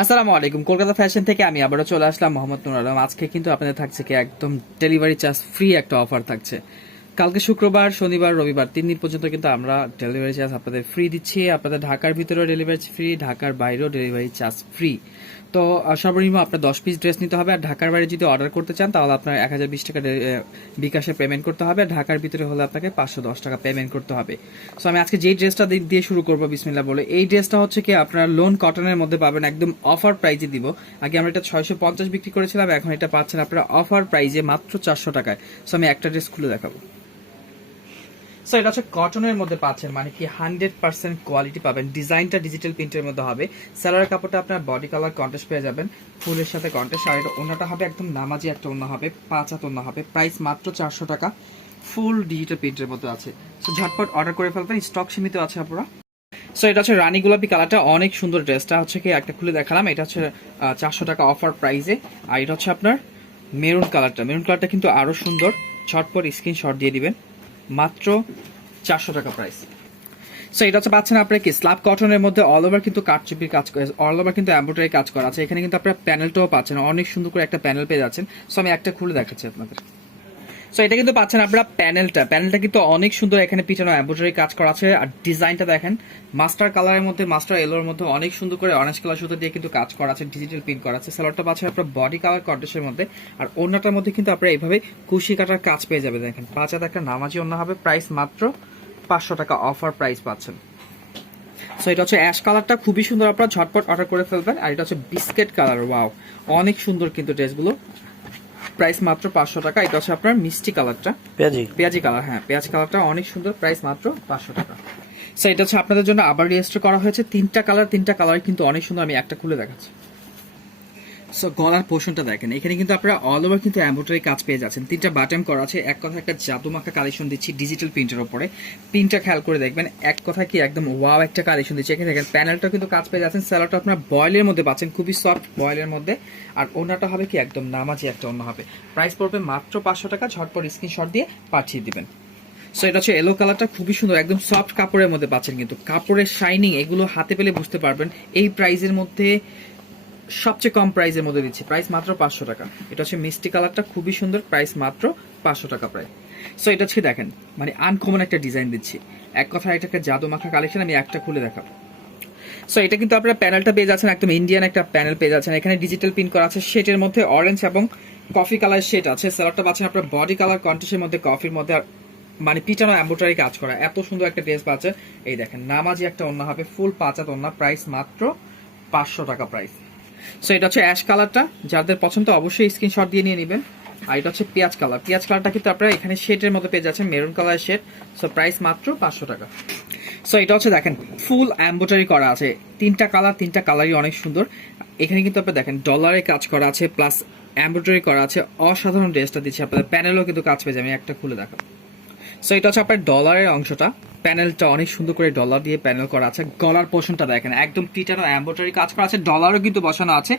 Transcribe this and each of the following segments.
আসসালামু আলাইকুম। কলকাতা ফ্যাশন থেকে আমি আবারও চলে আসলাম, মোহাম্মদ নুর আলম। আজকে কিন্তু আপনাদের থাকছে কি একদম ডেলিভারি চার্জ ফ্রি একটা অফার থাকছে। কালকে শুক্রবার, শনিবার, রবিবার 3 দিন পর্যন্ত কিন্তু আমরা ডেলিভারি চার্জ আপনাদের ফ্রি দিচ্ছি। আপনাদের ঢাকার ভিতরেও ডেলিভারি ফ্রি, ঢাকার বাইরেও ডেলিভারি চার্জ ফ্রি। তো সর্বনিম্ন আপনার 10 পিস ড্রেস নিতে হবে। আর ঢাকার বাইরে যদি অর্ডার করতে চান তাহলে আপনার 1020 টাকা বিকাশে পেমেন্ট করতে হবে। ঢাকার ভিতরে হলে আপনাকে 510 টাকা পেমেন্ট করতে হবে। সো আমি আজকে যেই ড্রেসটা দিয়ে শুরু করবো বিসমিল্লাহ বলে, এই ড্রেসটা হচ্ছে কি আপনার লোন কটনের মধ্যে পাবেন, একদম অফার প্রাইজে দিব। আগে আমরা এটা 650 বিক্রি করেছিলাম, এখন এটা পাচ্ছেন আপনারা অফার প্রাইজে মাত্র 400 টাকায়। সো আমি একটা ড্রেস খুলে দেখাবো। সো এটা হচ্ছে কটনের মধ্যে পাচ্ছেন, মানে কি 100% কোয়ালিটি পাবেন। ডিজাইনটা ডিজিটাল প্রিন্টের মধ্যে হবে। সালোয়ার কাপড়টা আপনার বডি কালার কন্ট্রাস্ট পেয়ে যাবেন, ফুলের সাথে কন্ট্রাস্ট। আর এটা ওন্নাটা হবে একদম নামাজি একটা ওন্না হবে, 5 হাত ওন্না হবে। প্রাইস মাত্র 400 টাকা, ফুল ডিজিটাল প্রিন্টের মধ্যে আছে। সো ঝটপট অর্ডার করে ফেলবেন, স্টক সীমিত আছে আপনারা। সো এটা হচ্ছে রানী গোলাপি কালারটা, অনেক সুন্দর ড্রেসটা হচ্ছে কি একটা খুলে দেখালাম। এটা হচ্ছে 400 টাকা অফার প্রাইসে। আর এটা হচ্ছে আপনার মেরুন কালারটা, মেরুন কালারটা কিন্তু আরো সুন্দর। ঝটপট স্ক্রিনশট দিয়ে দিবেন, মাত্র 400 টাকা প্রাইস। সো এটা হচ্ছে পাচ্ছেন আপনার কি স্ল্যাব কটনের মধ্যে অল ওভার কিন্তু কাটচুপির কাজ করে, অল ওভার কিন্তু এমব্রয়ডারি কাজ করা আছে। এখানে কিন্তু আপনার প্যানেলটাও পাচ্ছেন, অনেক সুন্দর করে একটা প্যানেল পেয়ে যাচ্ছেন। সো আমি একটা খুলে দেখাচ্ছি আপনাদের। সো এটা কিন্তু পাচ্ছেন আপনারা প্যানেলটা কিন্তু অনেক সুন্দর। এখানে পিছনে এমব্রয়ডারি কাজ করা আছে। আর ডিজাইনটা দেখেন, মাস্টার কালারের মধ্যে, মাস্টার এলোর মধ্যে অনেক সুন্দর করে অরেঞ্জ কালার সুতো দিয়ে কিন্তু কাজ করা আছে, ডিজিটাল প্রিন্ট করা আছে। সালোয়ারটা পাচ্ছেন আপনার বডি কালার কন্ট্রাস্টের মধ্যে। আর ওন্নাটার মধ্যে কিন্তু আপনারা এইভাবে কুশি কাটার কাজ পেয়ে যাবে। দেখেন 5 হাত একটা নামাজি ওন্না হবে, প্রাইস মাত্র 500 টাকা অফার প্রাইস পাচ্ছেন। সো এটা হচ্ছে অ্যাশ কালারটা, খুবই সুন্দর, আপনারা ঝটপট অর্ডার করে ফেলবেন। আর এটা হচ্ছে বিস্কেট কালার, ওয়াও অনেক সুন্দর কিন্তু ড্রেসগুলো। প্রাইস মাত্র 500 টাকা। এটা হচ্ছে আপনার মিষ্টি কালারটা, পেঁয়াজি কালার, হ্যাঁ পেঁয়াজি কালারটা অনেক সুন্দর, প্রাইস মাত্র 500 টাকা। সো এটা হচ্ছে আপনাদের জন্য আবার রেজিস্টার করা হয়েছে। তিনটা কালার কিন্তু অনেক সুন্দর। আমি একটা খুলে দেখাচ্ছি। সো গলার পোর্শনটা দেখেন, এখানে কিন্তু আপনারা অল ওভার কিন্তু এমব্রয়ডারি কাজ পেয়ে যাচ্ছেন। 3টা বাটন করা আছে। এক কথা একটা জাদুমাখা কালেকশন দিচ্ছি ডিজিটাল প্রিন্টের উপরে। প্রিন্টটা খেয়াল করে দেখবেন, এক কথা কি একদম ওয়াও একটা কালেকশন দিচ্ছি। এখানে দেখেন প্যানেলটা কিন্তু কাজ পেয়ে যাচ্ছেন। স্যালোয়ারটা আপনার বয়েলের মধ্যে পাচ্ছেন, খুবই সফট বয়েলের মধ্যে। আর ওনাটা হবে কি একদম নামাজি একটা ওনা হবে। প্রাইস পড়বে মাত্র 500 টাকা। ঝটপট স্ক্রিনশট দিয়ে পাঠিয়ে দিবেন। সো এটা হচ্ছে এলো কালারটা, খুবই সুন্দর, একদম সফট কাপড়ের মধ্যে পাচ্ছেন। কিন্তু কাপড়ের শাইনিং এগুলো হাতে পেলে বুঝতে পারবেন। এই প্রাইসের মধ্যে সবচেয়ে কম প্রাইসের মধ্যে দিচ্ছি, প্রাইস মাত্র 500 টাকা। এটা হচ্ছে মিষ্টি কালারটা, খুবই সুন্দর, প্রাইস মাত্র 500 টাকা প্রাইস। সো এটা হচ্ছে দেখেন, মানে আনকমন একটা ডিজাইন দিচ্ছি। এক কথা একটা জাদু মাখা কালেকশন। আমি একটা খুলে দেখাবো। সো এটা কিন্তু আপনারা প্যানেলটা পেয়ে যাচ্ছেন, একদম ইন্ডিয়ান একটা প্যানেল পেয়ে যাচ্ছেন। এখানে ডিজিটাল প্রিন্ট করা আছে, শেডের মধ্যে অরেঞ্জ এবং কফি কালার শেড আছে। সালোয়ারটা পাচ্ছেন আপনার বডি কালার কন্ট্রাস্টের মধ্যে, কফির মধ্যে। আর মানে পিটানো এমব্রয়ডারি কাজ করা, এত সুন্দর একটা ড্রেস পাচ্ছে। এই দেখেন নামাজি একটা ওন্না হবে, ফুল 5 হাত ওন্না, প্রাইস মাত্র 500 টাকা প্রাইস। সো এটা হচ্ছে অ্যাশ কালারটা, যাদের পছন্দ অবশ্যই স্ক্রিনশট দিয়ে নিয়ে নেবেন। আর এটা হচ্ছে পেঁয়াজ কালারটা কিন্তু আপনারা এখানে শেডের মধ্যে পেয়ে যাচ্ছেন, maroon colour shade. So price মাত্র 500 টাকা। সো এটা হচ্ছে দেখেন ফুল এমব্রয়ডারি করা আছে। তিনটা কালারই অনেক সুন্দর। এখানে কিন্তু আপনারা দেখেন ডলারে কাজ করা আছে, প্লাস এমব্রয়ডারি করা আছে। অসাধারণ ড্রেসটা দিচ্ছে আপনাদের। প্যানেলও কিন্তু কাজ পেয়ে যাবে, আমি একটা খুলে দেখাবো। সো এটা হচ্ছে আপনার ডলারের অংশটা, প্যানেলটা অনেক সুন্দর করে ডলার দিয়ে প্যানেল করা আছে। গলার পোর্শনটা দেখেন, একদম পিটানো এমব্রয়ডারি কাজ করা আছে, ডলারও কিন্তু বসানো আছে।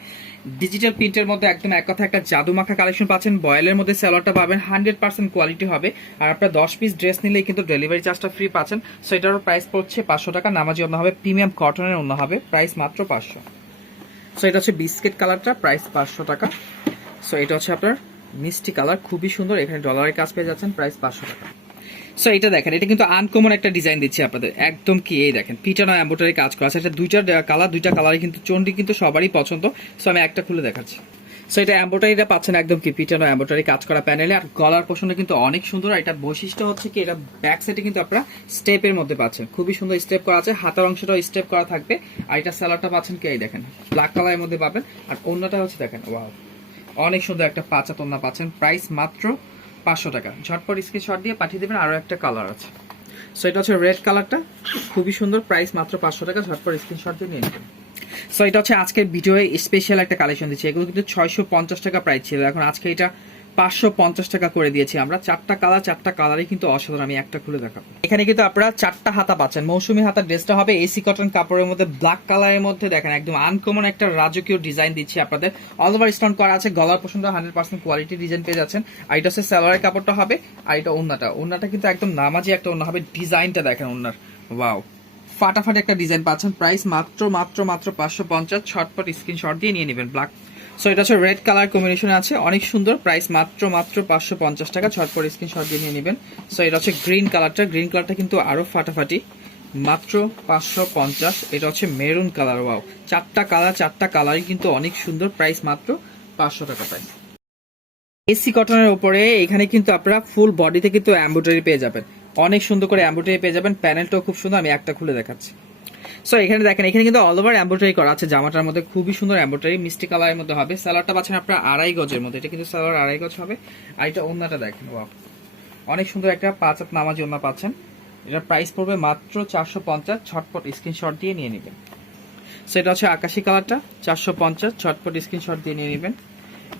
ডিজিটাল প্রিন্টের মধ্যে একদম এক কথা একটা জাদুমাখা কালেকশন পাচ্ছেন। বয়েলের মধ্যে সালোয়ারটা পাবেন, 100% কোয়ালিটি হবে। আর আপনার 10 পিস ড্রেস নিলেই কিন্তু ডেলিভারি চার্জটা ফ্রি পাচ্ছেন। সো এটারও প্রাইস পড়ছে 500 টাকা। নামাজি অন্য হবে, প্রিমিয়াম কটনের অন্য হবে, প্রাইস মাত্র 500। সো এটা হচ্ছে বিস্কিট কালারটা, প্রাইস 500 টাকা। সো এটা হচ্ছে আপনার মিষ্টি কালার, খুবই সুন্দর। এখানে ডলারের কাজ পেয়ে যাচ্ছেন, প্রাইস 500 টাকা। সো এটা দেখেন, এটা কিন্তু আনকমন একটা ডিজাইন দিচ্ছি আপনাদের, একদম কি এই দেখেন পিটানো এমব্রয়ডারি কাজ করা আছে। এটা দুইটা কালারই কিন্তু চন্ডি কিন্তু সবারই পছন্দ। সো আমি একটা খুলে দেখাচ্ছি। সো এটা এমব্রয়ডারিটা পাচ্ছেন একদম কি পিটানো এমব্রয়ডারি কাজ করা প্যানেলে। আর গলার পোর্শনটা কিন্তু অনেক সুন্দর। এটা বৈশিষ্ট্য হচ্ছে কি, এটা ব্যাক সাইডে কিন্তু আপনারা স্টেপের মধ্যে পাচ্ছেন, খুবই সুন্দর স্টেপ করা আছে। হাতার অংশটাও স্টেপ করা থাকবে। আর এটা সালোয়ারটা পাচ্ছেন কি এই দেখেন ব্ল্যাক কালারের মধ্যে পাবেন। আর ওন্নাটা হচ্ছে দেখেন ওয়াও অনেক সুন্দর একটা 5 হাত ওন্না পাচ্ছেন, প্রাইস মাত্র 500 টাকা। ঝটপট স্ক্রিনশট দিয়ে পাঠিয়ে দেবেন। আরো একটা কালার আছে। সো এটা হচ্ছে রেড কালারটা, খুবই সুন্দর, প্রাইস মাত্র 500 টাকা। ঝটপট স্ক্রিনশট দিয়ে নিয়ে নেবেন। সো এটা হচ্ছে আজকের ভিডিওয়ে স্পেশাল একটা কালেকশন দিচ্ছি। এগুলো কিন্তু 650 টাকা প্রাইস ছিল, এখন আজকে এটা 550 টাকা করে দিয়েছি আমরা। চারটা কালারই কিন্তু অসাধারণ। আমি একটা খুলে দেখাবো। এখানে কিন্তু আপনারা 4টা হাতা পাচ্ছেন। মৌসুমী হাতার ড্রেসটা হবে এসি কটন কাপড়ের মধ্যে, ব্ল্যাক কালারের মধ্যে। দেখেন একদম আনকমন একটা রাজকীয় ডিজাইন দিচ্ছি আপনাদের। অল ওভার স্টোন করা আছে। গলার পছন্দ 100% কোয়ালিটি ডিজাইন পেয়ে যাচ্ছেন। আর এটা হচ্ছে সালোয়ারের কাপড়টা হবে। আর এটা ওন্নাটা কিন্তু একদম নামাজি একটা ওন্না হবে। ডিজাইনটা দেখেন ওন্নার, ওয়াও ফাটাফাটি একটা ডিজাইন পাচ্ছেন, প্রাইস মাত্র মাত্র মাত্র 550, ছটপট স্ক্রিনশট দিয়ে নিয়ে নেবেন। ব্ল্যাক, সো এটা হচ্ছে রেড কালার কম্বিনেশনে আছে, অনেক সুন্দর, প্রাইস মাত্র মাত্র 550 টাকা, ছটপট স্ক্রিনশট দিয়ে নিয়ে নেবেন। সো এটা হচ্ছে গ্রিন কালারটা কিন্তু আরো ফাটাফাটি, মাত্র 550। এটা হচ্ছে মেরুন কালার, ওয়াও, চারটা কালারই কিন্তু অনেক সুন্দর, প্রাইস মাত্র 500 টাকা প্রাইস। এসি কটনের উপরে এখানে কিন্তু আপনারা ফুল বডিতে কিন্তু এমব্রয়ডারি পেয়ে যাবেন, অনেক সুন্দর করে এমব্রয়ডারি পেয়ে যাবেন, প্যানেলটাও খুব সুন্দর, আমি একটা খুলে দেখাচ্ছি। সো এখানে দেখেন, এখানে কিন্তু অল ওভার এমব্রয়ডারি করা আছে, জামাটার মধ্যে খুবই সুন্দর এমব্রয়ডারি, মিষ্টি কালারের মধ্যে হবে। সালোয়ারটা পাচ্ছেন আপনারা 2.5 গজের মধ্যে, এটা কিন্তু সালোয়ার 2.5 গজ হবে। আর এটা ওন্নাটা দেখেন, ওয়াও, অনেক সুন্দর একটা 5 হাত নামাজি ওন্না পাচ্ছেন। এটার প্রাইস পড়বে মাত্র 450, ছটপট স্ক্রিনশট দিয়ে নিয়ে নেবেন। সেটা হচ্ছে আকাশি কালারটা, 450, ছটপট স্ক্রিনশট দিয়ে নিয়ে নেবেন।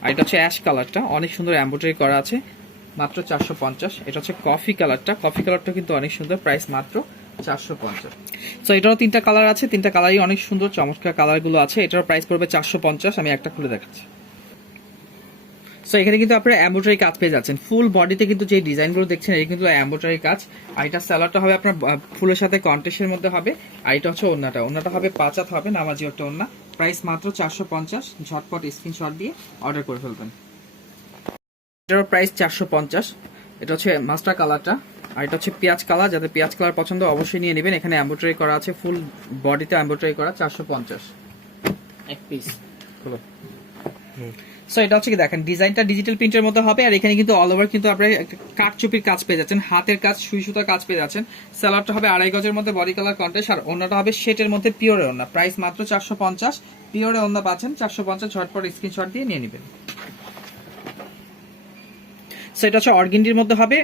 আর এটা হচ্ছে অ্যাশ কালারটা, অনেক সুন্দর এমব্রয়ডারি করা আছে, মাত্র 450। এটা হচ্ছে কফি কালারটা কিন্তু অনেক সুন্দর, প্রাইস মাত্র 450। সো এটারও 3টা কালার আছে, 3টা কালারই অনেক সুন্দর, চমৎকার কালারগুলো আছে। এটার প্রাইস পড়বে 450, আমি একটা খুলে দেখাচ্ছি। সো এখানে কিন্তু আপনারা এমব্রয়ডারি কাজ পেয়ে যাচ্ছেন, ফুল বডিতে কিন্তু যে ডিজাইনগুলো দেখছেন এটা কিন্তু এমব্রয়ডারি কাজ। আর এটা সালোয়ারটা হবে আপনার ফুলের সাথে কন্ট্রাস্টের মধ্যে হবে। আর এটা হচ্ছে ওন্নাটা হবে 5 হাত হবে, নামাজি একটা ওন্না, প্রাইস মাত্র 450, ঝটপট স্ক্রিনশট দিয়ে অর্ডার করে ফেলবেন। এটার প্রাইস 450। এটা হচ্ছে মাস্টার কালারটা, আর এটা হচ্ছে পেঁয়াজ কালার, যাদের পেঁয়াজ কালার পছন্দ অবশ্যই নিয়ে নেবেন। এখানে এমব্রয়ডারি করা আছে, ফুল বডিতে এমব্রয়ডারি করা, 450 এক পিস। সো এটা হচ্ছে কি দেখেন, ডিজাইনটা ডিজিটাল প্রিন্টের মধ্যে হবে। আর এখানে কিন্তু অল ওভার কিন্তু আপনারা কাঠচুপির কাজ পেয়ে যাচ্ছেন, হাতের কাজ, সুই সুতার কাজ পেয়ে যাচ্ছেন। সালোয়ারটা হবে 2.5 গজের মধ্যে, বডি কালার কন্ট্রাস্ট, আর ওন্নাটা হবে শেটের মধ্যে পিওরে ওন্না, প্রাইস মাত্র 450, পিওরে ওন্না পাচ্ছেন 450, ঝটপট স্ক্রিনশট দিয়ে নিয়ে নেবেন। সো এটা হচ্ছে অর্গেন্ডির মধ্যে হবে,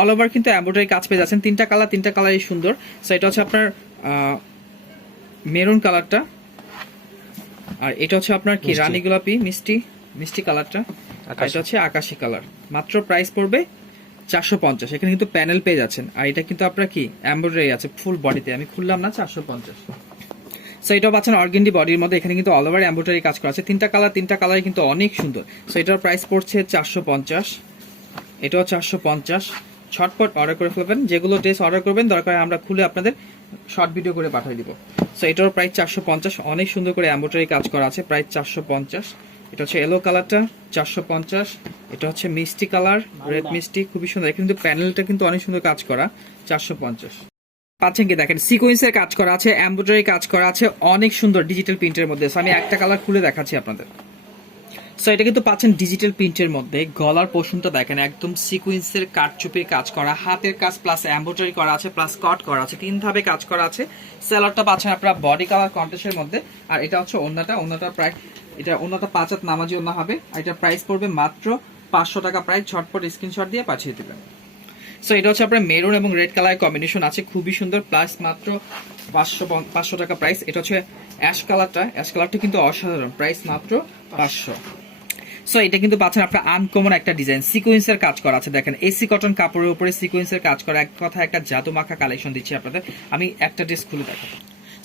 অল ওভার কিন্তু এমব্রয়ডারি কাজ পেয়ে যাচ্ছেন, 3টা কালারই সুন্দর। সো এটা হচ্ছে আপনার মেরুন কালারটা, আর এটা হচ্ছে আপনার কি রানী গোলাপি মিষ্টি কালারটা, এটা হচ্ছে আকাশি কালার। মাত্র প্রাইস পড়বে 450। এখানে কিন্তু প্যানেল পেয়ে যাচ্ছেন, আর এটা কিন্তু আপনার কি এমব্রয়ডারি আছে ফুল বডিতে, আমি খুললাম না, 450। সো এটাও পাচ্ছেন অর্গেন্ডি বডির মধ্যে, এখানে কিন্তু অল ওভার এমব্রয়ডারি কাজ করা আছে, 3টা কালারই কিন্তু অনেক সুন্দর। সো এটার প্রাইস পড়ছে 450, এটাও 450, ছটপট অর্ডার করে ফেলবেন। যেগুলো ড্রেস অর্ডার করবেন দরকার আমরা খুলে আপনাদের শর্ট ভিডিও করে পাঠিয়ে দিব। সো এটার প্রাইস 450, অনেক সুন্দর করে এমব্রয়ডারি কাজ করা আছে, প্রাইস 450। এটা হচ্ছে ইয়েলো কালারটা, 450। এটা হচ্ছে মিষ্টি কালার, রেড মিষ্টি, খুবই সুন্দর, কিন্তু প্যানেলটা কিন্তু অনেক সুন্দর কাজ করা, 450। পাচ্ছেন কি দেখেন, সিকোয়েন্সের কাজ করা আছে, এমব্রয়ডারি কাজ করা আছে, অনেক সুন্দর ডিজিটাল প্রিন্টের মধ্যে। সো আমি একটা কালার খুলে দেখাচ্ছি আপনাদের। সো এটা কিন্তু পাচ্ছেন ডিজিটাল প্রিন্টের মধ্যে, গলার পোর্শনটা দেখেন একদম সিকোয়েন্সের কাঠচুপির কাজ করা, হাতের কাজ প্লাস এমব্রয়ডারি করা আছে, প্লাস কট করা আছে, 3 ধাপে কাজ করা আছে। সালোয়ারটা পাচ্ছেন আপনারা বডি কালার কন্ট্রাস্টের মধ্যে। আর এটা হচ্ছে ওন্নাটা প্রায়, এটা ওন্নাটা 5 হাত নামাজি ওন্না হবে। আর এটা প্রাইস পড়বে মাত্র 500 টাকা, প্রাইস ঝটপট স্ক্রিনশট দিয়ে পাঠিয়ে দেবেন। সো এটা হচ্ছে আপনার মেরুন এবং রেড কালার কম্বিনেশন আছে, খুবই সুন্দর, প্লাস মাত্র 500 টাকা প্রাইস। এটা হচ্ছে অ্যাশ কালারটা কিন্তু অসাধারণ, প্রাইস মাত্র 500। সো এটা কিন্তু পাচ্ছেন আপনার আনকমন একটা ডিজাইন, সিকোয়েন্সের কাজ করা আছে, দেখেন এসি কটন কাপড়ের উপরে সিকোয়েন্সের কাজ করা, এক কথা একটা জাদু মাখা কালেকশন দিচ্ছি আপনাদের। আমি একটা ড্রেস খুলে দেখাবো।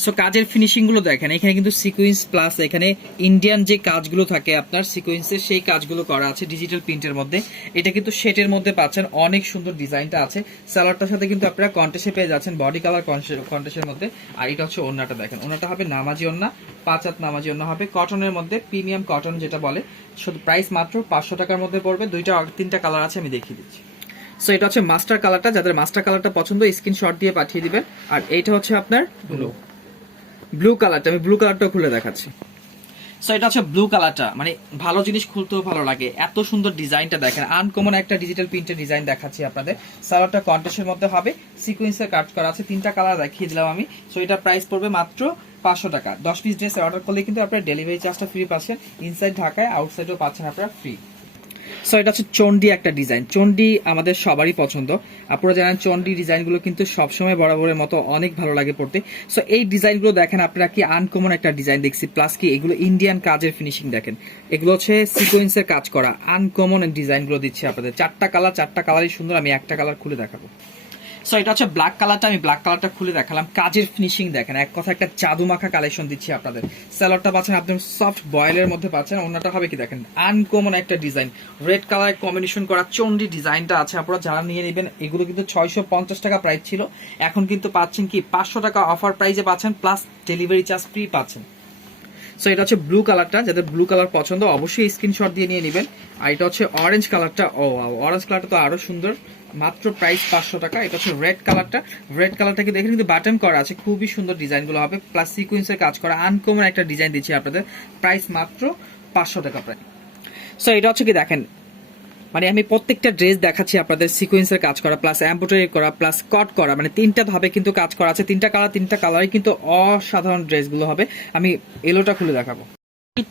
সো কাজের ফিনিশিং গুলো দেখেন, এখানে কিন্তু সিকোয়েন্স প্লাস এখানে ইন্ডিয়ান যে কাজগুলো থাকে আপনার সিকোয়েন্সের, সেই কাজগুলো করা আছে ডিজিটাল প্রিন্টের মধ্যে। এটা কিন্তু শেটের মধ্যে পাচ্ছেন, অনেক সুন্দর ডিজাইনটা আছে। সালোয়ারটার সাথে কিন্তু আপনারা কন্ট্রাস্টে পেয়ে যাচ্ছেন, বডি কালার কন্ট্রাস্টের মধ্যে। আর এটা হচ্ছে ওন্নাটা দেখেন, ওন্নাটা হবে নামাজি ওন্না, 5 হাত নামাজি ওন্না হবে, কটনের মধ্যে, প্রিমিয়াম কটন যেটা বলে। শুধু প্রাইস মাত্র 500 টাকার মধ্যে পড়বে। 3টা কালার আছে, আমি দেখিয়ে দিচ্ছি। সো এটা হচ্ছে মাস্টার কালারটা, যাদের মাস্টার কালারটা পছন্দ স্ক্রিনশট দিয়ে পাঠিয়ে দিবেন। আর এইটা হচ্ছে আপনার ব্লু কালারটা, আমি ব্লু কালারটা খুলে দেখাচ্ছি। সো এটা হচ্ছে ব্লু কালারটা, মানে ভালো জিনিস খুলতেও ভালো লাগে, এত সুন্দর ডিজাইনটা দেখেন, আনকমন একটা ডিজিটাল প্রিন্টের ডিজাইন দেখাচ্ছি আপনাদের। সালোয়ারটা কন্ট্রাস্টের মধ্যে হবে, সিকোয়েন্সের কাজ করা আছে, 3টা কালার দেখিয়ে দিলাম আমি। সো এটা প্রাইস পড়বে মাত্র 500 টাকা। 10 পিস ড্রেস অর্ডার করলে কিন্তু আপনার ডেলিভারি চার্জটা ফ্রি পাচ্ছেন, ইনসাইড ঢাকায়, আউটসাইডও পাচ্ছেন আপনারা ফ্রি। সো এটা হচ্ছে চন্ডি একটা ডিজাইন, চন্ডি আমাদের সবারই পছন্দ, আপনারা জানেন চন্ডি ডিজাইনগুলো কিন্তু সবসময় বরাবরের মতো অনেক ভালো লাগে পড়তে। সো এই ডিজাইনগুলো দেখেন আপনারা, কি আনকমন একটা ডিজাইন দেখছি, প্লাস কি এগুলো ইন্ডিয়ান কাজের ফিনিশিং দেখেন, এগুলো হচ্ছে সিকোয়েন্সের কাজ করা, আনকমন ডিজাইনগুলো দিচ্ছি আপনাদের। 4টা কালারই সুন্দর, আমি একটা কালার খুলে দেখাবো। সো এটা হচ্ছে ব্ল্যাক কালারটা, আমি ব্ল্যাক কালারটা খুলে দেখালাম। কাজের ফিনিশিং দেখেন, এক কথা একটা জাদু মাখা কালেকশন দিচ্ছি আপনাদের। স্যালোয়ারটা পাচ্ছেন একদম সফট বয়েলের মধ্যে পাচ্ছেন। ওনাটা হবে কি দেখেন, আনকমন একটা ডিজাইন, রেড কালারের কম্বিনেশন করা চন্ডি ডিজাইনটা আছে। আপনারা যারা নিয়ে নেবেন, এগুলো কিন্তু 650 টাকা প্রাইস ছিল, এখন কিন্তু পাচ্ছেন কি 500 টাকা অফার প্রাইসে পাচ্ছেন, প্লাস ডেলিভারি চার্জ ফ্রি পাচ্ছেন। সো এটা হচ্ছে ব্লু কালারটা, যাদের ব্লু কালার পছন্দ অবশ্যই স্ক্রিনশট দিয়ে নিয়ে নেবেন। আর এটা হচ্ছে অরেঞ্জ কালারটা, অরেঞ্জ কালারটা তো আরো সুন্দর, মাত্র প্রাইস 500 টাকা। এটা হচ্ছে রেড কালারটা, রেড কালারটাকে দেখেন কিন্তু বাটন করা আছে, খুবই সুন্দর ডিজাইনগুলো হবে, প্লাস সিকোয়েন্সের কাজ করা, আনকমন একটা ডিজাইন দিচ্ছি আপনাদের, প্রাইস মাত্র 500 টাকা প্রায়। সো এটা হচ্ছে কি দেখেন, মানে আমি প্রত্যেকটা ড্রেস দেখাচ্ছি আপনাদের সিকোয়েন্সের কাজ করা, প্লাস এমব্রয়ডারি করা, প্লাস কট করা, মানে তিনটা ভাবে কিন্তু কাজ করা আছে। তিনটা কালারই কিন্তু অসাধারণ ড্রেসগুলো হবে। আমি এলোটা খুলে দেখাবো।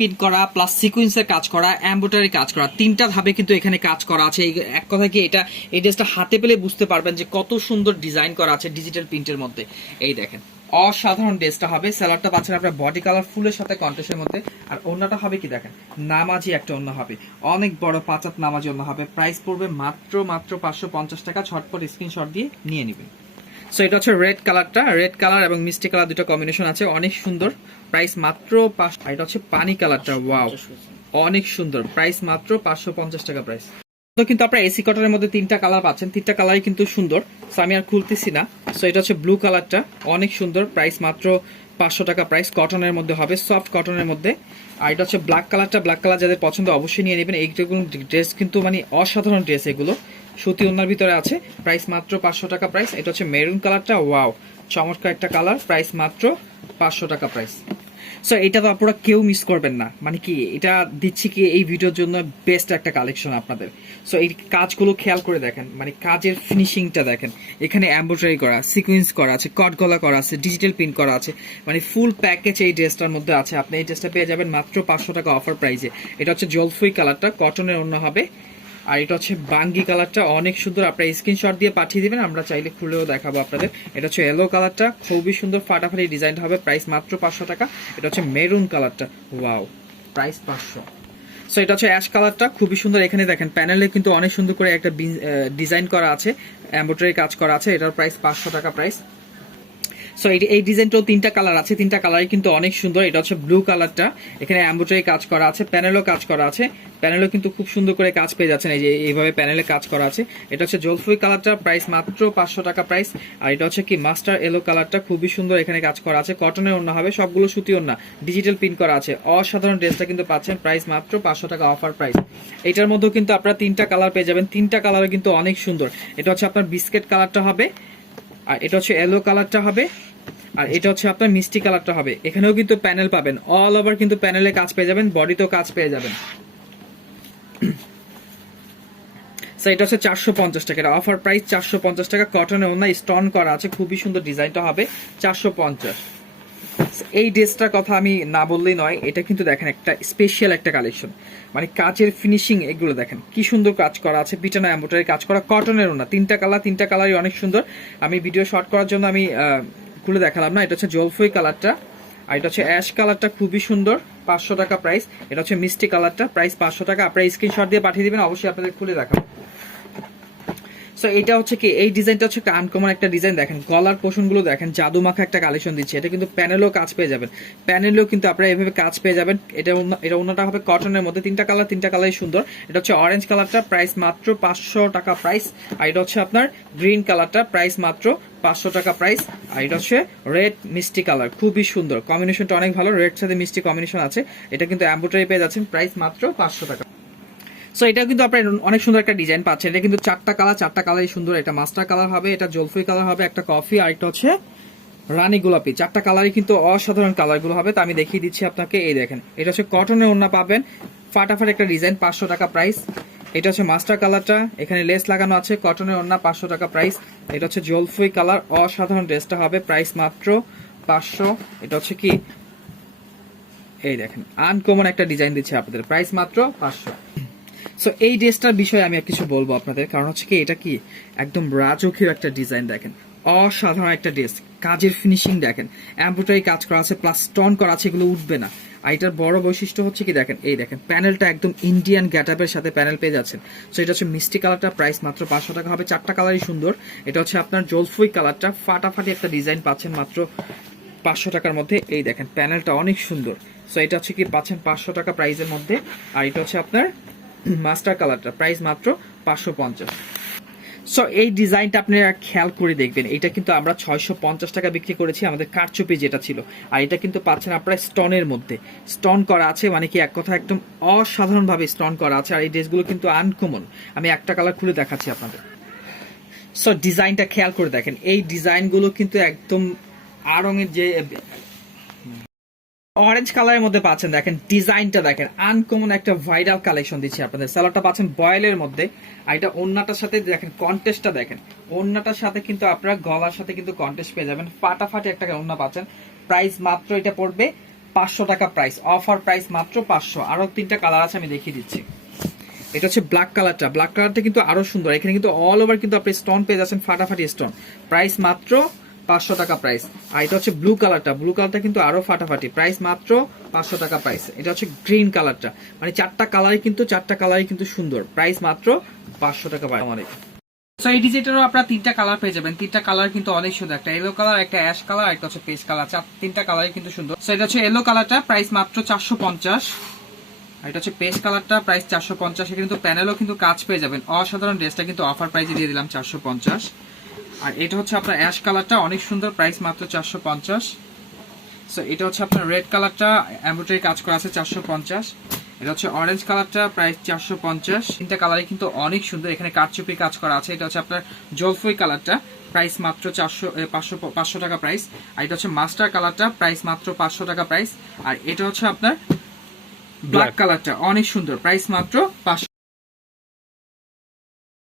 পিন করা, প্লাস সিকোয়েন্সের কাজ করা, এমব্রয়ডারি কাজ করা, তিনটা ভাবে কিন্তু এখানে কাজ করা আছে। এক কথা কি, এটা এই ড্রেসটা হাতে পেলে বুঝতে পারবেন যে কত সুন্দর ডিজাইন করা আছে ডিজিটাল প্রিন্টের মধ্যে। এই দেখেন, অসাধারণ ড্রেসটা হবে। স্যালাডটা পাচ্ছেন আপনার বডি কালার ফুলের সাথে কন্ট্রাস্টের মধ্যে। আর ওন্নাটা হবে কি দেখেন, নামাজি একটা ওন্না হবে, অনেক বড় পাঁচাত নামাজি ওন্না হবে। প্রাইস পড়বে মাত্র 550 টাকা। ঝটপট স্ক্রিনশট দিয়ে নিয়ে নেবেন। সো এটা হচ্ছে রেড কালারটা, রেড কালার এবং মিষ্টি কালার দুটো কম্বিনেশন আছে, অনেক সুন্দর, প্রাইস মাত্র 500। এটা হচ্ছে পানি কালারটা, ওয়াও অনেক সুন্দর, প্রাইস মাত্র 550 টাকা প্রাইস। তো কিন্তু আপনারা এসি কটনের মধ্যে তিনটা কালার পাচ্ছেন, তিনটা কালারই কিন্তু সুন্দর। সো আমি আর খুলতেছি না। সো এটা হচ্ছে ব্লু কালারটা, অনেক সুন্দর, প্রাইস মাত্র 500 টাকা প্রাইস, কটনের মধ্যে হবে, সফট কটনের মধ্যে। আর এটা হচ্ছে ব্ল্যাক কালারটা, ব্ল্যাক কালার যাদের পছন্দ অবশ্যই নিয়ে নেবেন। এইগুলো ড্রেস কিন্তু মানে অসাধারণ ড্রেস, এগুলো সুতি ওনার ভিতরে আছে, প্রাইস মাত্র 500 টাকা প্রাইস। এটা হচ্ছে মেরুন কালারটা, ওয়াও চমৎকার একটা কালার, প্রাইস মাত্র 500 টাকা প্রাইস। সো এটা তো আপনারা কেউ মিস করবেন না, মানে কি এটা দিচ্ছি কি এই ভিডিওর জন্য বেস্ট একটা কালেকশন আপনাদের। সো এই কাজগুলো খেয়াল করে দেখেন, মানে কাজের ফিনিশিংটা দেখেন, এখানে এমব্রয়ডারি করা, সিকোয়েন্স করা আছে, কট গলা করা আছে, ডিজিটাল প্রিন্ট করা আছে, মানে ফুল প্যাকেজ এই ড্রেসটার মধ্যে আছে। আপনি এই ড্রেসটা পেয়ে যাবেন মাত্র 500 টাকা অফার প্রাইসে। এটা হচ্ছে জলফুই কালারটা, কটনের অন্য হবে। আর এটা হচ্ছে বাঙ্গি কালারটা, অনেক সুন্দর, আপনারা স্ক্রিনশট দিয়ে পাঠিয়ে দিবেন, আমরা চাইলে খুলেও দেখাবো আপনাদের। এটা হচ্ছে ইয়েলো কালারটা, খুবই সুন্দর ফাটাফাটি ডিজাইন হবে, প্রাইস মাত্র 500 টাকা। এটা হচ্ছে মেরুন কালারটা, ওয়াও প্রাইস 500। সো এটা হচ্ছে অ্যাশ কালারটা, খুবই সুন্দর, এখানে দেখেন প্যানেলে কিন্তু অনেক সুন্দর করে একটা ডিজাইন করা আছে, এমব্রয়ডারি কাজ করা আছে, এটার প্রাইস 500 টাকা প্রাইস। সো এই ডিজাইনটাও তিনটা কালার আছে, তিনটা কালারই কিন্তু অনেক সুন্দর। এটা হচ্ছে ব্লু কালারটা, এখানে এমব্রয়ডারি কাজ করা আছে, প্যানেলও কাজ করা আছে, প্যানেলও কিন্তু খুব সুন্দর করে কাজ পেয়ে যাচ্ছেন, এই যে এইভাবে প্যানেলে কাজ করা আছে। এটা হচ্ছে জলফুই কালারটা, প্রাইস মাত্র 500 টাকা প্রাইস। আর এটা হচ্ছে কি মাস্টার এলো কালারটা, খুবই সুন্দর, এখানে কাজ করা আছে, কটনের ওন্না হবে, সবগুলো সুতি ওন্না, ডিজিটাল প্রিন্ট করা আছে, অসাধারণ ড্রেসটা কিন্তু পাচ্ছেন, প্রাইস মাত্র 500 টাকা অফার প্রাইস। এটার মধ্যেও কিন্তু আপনারা তিনটা কালার পেয়ে যাবেন, তিনটা কালার কিন্তু অনেক সুন্দর। এটা হচ্ছে আপনার বিস্কিট কালারটা হবে, আর এটা হচ্ছে ইয়েলো কালারটা হবে, আর এটা হচ্ছে আপনার মিষ্টি কালারটা হবে। এখানেও কিন্তু প্যানেল পাবেন, অল ওভার কিন্তু প্যানেলে কাজ পেয়ে যাবেন, বডিতেও কাজ পেয়ে যাবেন। এটা হচ্ছে 450 টাকা, অফার প্রাইস 450 টাকা, কটনের ওন্না স্টোন করা আছে, খুবই সুন্দর ডিজাইনটা হবে, 450। এই ড্রেসটার কথা আমি না বললেই নয়, এটা কিন্তু দেখেন একটা স্পেশাল একটা কালেকশন, মানে কাজের ফিনিশিং এগুলো দেখেন কি সুন্দর কাজ করা আছে, পিটানো এমব্রয়ডারি কাজ করা, কটনের ওন্না, তিনটা কালারই অনেক সুন্দর। আমি ভিডিও শর্ট করার জন্য আমি খুলে দেখালাম না। এটা হচ্ছে জলফুই কালারটা, আর এটা হচ্ছে অ্যাশ কালারটা, খুবই সুন্দর, 500 টাকা প্রাইস। এটা হচ্ছে মিষ্টি কালারটা, প্রাইস 500 টাকা। আপনারা স্ক্রিনশট দিয়ে পাঠিয়ে দিবেন, অবশ্যই আপনাদের খুলে দেখাবো। সো এটা হচ্ছে কি, এই ডিজাইনটা হচ্ছে একটা আনকমন একটা ডিজাইন, দেখেন গলার পোষণগুলো দেখেন, জাদু মাখা একটা কালেকশন দিচ্ছে। এটা কিন্তু প্যানেলও কাজ পেয়ে যাবেন, প্যানেলেও কিন্তু আপনারা এইভাবে কাজ পেয়ে যাবেন। এটা অন্যটা হবে কটনের মধ্যে, তিনটা কালারই সুন্দর। এটা হচ্ছে অরেঞ্জ কালারটা, প্রাইস মাত্র 500 টাকা প্রাইস। আর এটা হচ্ছে আপনার গ্রিন কালারটা, প্রাইস মাত্র 500 টাকা প্রাইস। আর এটা হচ্ছে রেড মিষ্টি কালার, খুবই সুন্দর, কম্বিনেশনটা অনেক ভালো, রেড সাথে মিষ্টি কম্বিনেশন আছে। এটা কিন্তু এমব্রয়ডারি পেয়ে যাচ্ছেন, প্রাইস মাত্র 500 টাকা। সো এটা কিন্তু আপনার অনেক সুন্দর একটা ডিজাইন পাচ্ছেন। এটা কিন্তু চারটা কালারই সুন্দর। এটা মাস্টার কালার হবে, এটা জলফুই কালার হবে, একটা কফি, আর একটা হচ্ছে রানী গোলাপি। চারটা কালারই কিন্তু অসাধারণ কালারগুলো হবে, তো আমি দেখিয়ে দিচ্ছি আপনাকে। এই দেখেন, এটা হচ্ছে কটনের ওন্না পাবেন, ফাটাফাট একটা ডিজাইন, 500 টাকা প্রাইস। এটা হচ্ছে মাস্টার কালারটা, এখানে লেস লাগানো আছে, কটনের ওন্না, 500 টাকা প্রাইস। এটা হচ্ছে জলফুই কালার, অসাধারণ ড্রেসটা হবে, প্রাইস মাত্র 500। এটা হচ্ছে কি, এই দেখেন আনকমন একটা ডিজাইন দিচ্ছে আপনাদের, প্রাইস মাত্র 500। সো এই ড্রেসটার বিষয়ে আমি কিছু বলবো আপনাদের, কারণ হচ্ছে কি এটা কি একদম রাজকীয় একটা ডিজাইন, দেখেন অসাধারণ একটা ড্রেস, কাজের ফিনিশিং দেখেন, এমব্রয়ডারি কাজ করা আছে, প্লাস স্টোন করা আছে, এগুলো উঠবে না, আর এটার বড় বৈশিষ্ট্য হচ্ছে কি দেখেন, এই দেখেন প্যানেলটা একদম ইন্ডিয়ান গ্যাটআপের সাথে প্যানেল পেয়ে যাচ্ছেন। সো এটা হচ্ছে মিষ্টি কালারটা, প্রাইস মাত্র 500 টাকা হবে। 4টা কালারই সুন্দর। এটা হচ্ছে আপনার জলফুই কালারটা, ফাটাফাটি একটা ডিজাইন পাচ্ছেন মাত্র 500 টাকার মধ্যে। এই দেখেন প্যানেলটা অনেক সুন্দর। সো এটা হচ্ছে কি পাচ্ছেন 500 টাকা প্রাইসের মধ্যে। আর এটা হচ্ছে আপনার মাস্টার কালারটা, প্রাইস মাত্র 550। সো এই ডিজাইনটা আপনারা খেয়াল করে দেখবেন, এটা কিন্তু আমরা 650 টাকা বিক্রি করেছি আমাদের কারচুপি যেটা ছিল। আর এটা কিন্তু পাচ্ছেন আপনারা স্টোনের মধ্যে, স্টোন করা আছে, মানে কি এক কথা একদম অসাধারণভাবে স্টোন করা আছে। আর এই ড্রেসগুলো কিন্তু আনকমন। আমি একটা কালার খুলে দেখাচ্ছি আপনাদের। সো ডিজাইনটা খেয়াল করে দেখেন, এই ডিজাইনগুলো কিন্তু একদম আড়ঙের যে অরেঞ্জ কালারের মধ্যে পাচ্ছেন। দেখেন ডিজাইনটা দেখেন, আনকমন একটা ভাইরাল কালেকশন দিচ্ছি আপনাদের। সালোয়ারটা পাচ্ছেন বয়েলের মধ্যে। আর এটা ওন্নাটার সাথে দেখেন কন্টেস্টটা দেখেন, ওন্নাটার সাথে কিন্তু আপনারা গলার সাথে কিন্তু কন্টেস্ট পেয়ে যাবেন। ফাটাফাটি একটা ওন্না পাচ্ছেন। প্রাইস মাত্র এটা পড়বে 500 টাকা প্রাইস, অফার প্রাইস মাত্র 500। আরো 3টা কালার আছে, আমি দেখিয়ে দিচ্ছি। এটা হচ্ছে ব্ল্যাক কালারটা, ব্ল্যাক কালারটা কিন্তু আরো সুন্দর। এখানে কিন্তু অল ওভার কিন্তু আপনি স্টোন পেয়ে যাচ্ছেন, ফাটাফাটি স্টোন। প্রাইস মাত্র 500 টাকা প্রাইস। আর এটা হচ্ছে ব্লু কালারটা, ব্লু কালারটা কিন্তু আরো ফাটাফাটি, প্রাইস মাত্র 500 টাকা প্রাইস। এটা হচ্ছে গ্রিন কালারটা, মানে 4টা কালারই কিন্তু সুন্দর, প্রাইস মাত্র 500 টাকা প্রাইস। সো এই ডিজাইনেরও আপনারা 3টা কালার পেয়ে যাবেন। 3টা কালার কিন্তু অনেক সুন্দর, একটা ইয়েলো কালার, একটা অ্যাশ কালার, একটা হচ্ছে পেস্ট কালার। 3টা কালারই কিন্তু সুন্দর। সো এটা হচ্ছে ইয়েলো কালারটা, প্রাইস মাত্র 450। আর এটা হচ্ছে পেস্ট কালারটা, প্রাইস 450। এখানে কিন্তু প্যানেলও কিন্তু কাজ পেয়ে যাবেন। অসাধারণ ড্রেসটা কিন্তু অফার প্রাইসে দিয়ে দিলাম 450। আর এটা হচ্ছে আপনার অ্যাশ কালারটা, অনেক সুন্দর, প্রাইস মাত্র 450। সো এটা হচ্ছে আপনার রেড কালারটা, এমব্রয়ডারি কাজ করা আছে, 450। এটা হচ্ছে অরেঞ্জ কালারটা, প্রাইস 450। 3টা কালারই কিন্তু অনেক সুন্দর, এখানে কারচুপি কাজ করা আছে। এটা হচ্ছে আপনার জলফুই কালারটা, প্রাইস মাত্র 500 টাকা প্রাইস। আর এটা হচ্ছে মাস্টার কালারটা, প্রাইস মাত্র 500 টাকা প্রাইস। আর এটা হচ্ছে আপনার ব্ল্যাক কালারটা, অনেক সুন্দর, প্রাইস মাত্র 500।